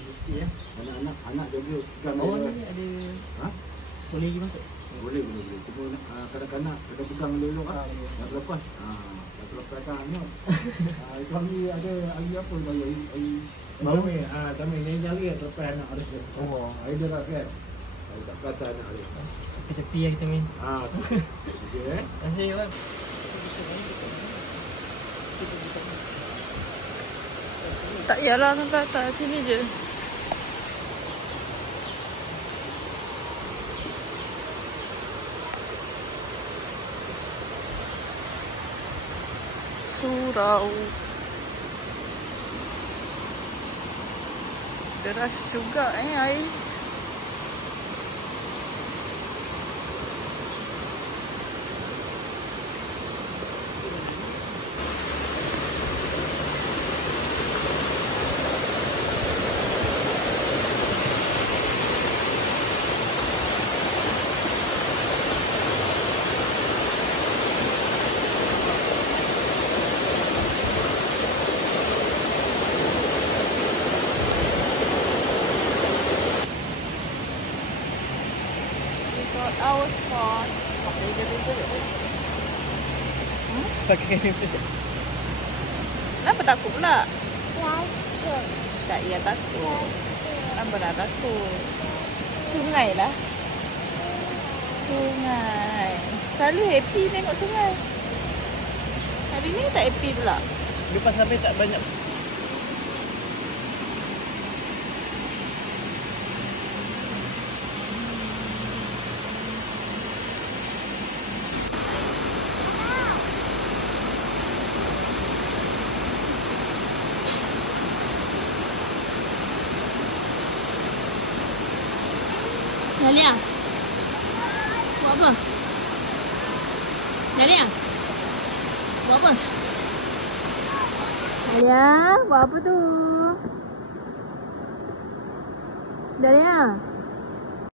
mesti anak jaga pegang. Oh ni ada. Ha? Boleh pergi masuk? Boleh. Cuma kanak-kanak kena pegang elok kan. Dah lepas. Dah lepas kan ni. Kami ada hari apa hari baru ni. Kami ni jari lepas anak ada. Oh, hari dia dah kan. Hari tak perasan anak dia. Tepi lah kita main. Okey. Terima kasih bang. Tak yalah sampai atas sini je. Surau. Deras juga air. Our spot. Pakai ni. Kenapa takut pula? Tak, iya takut. Kenapa nak takut? Sungai lah. Sungai. Selalu happy tengok sungai. Hari ni tak happy pula. Lepas sampai tak banyak. Dalia, buat apa? Dalia, buat apa? Dalia, buat apa tu? Dalia.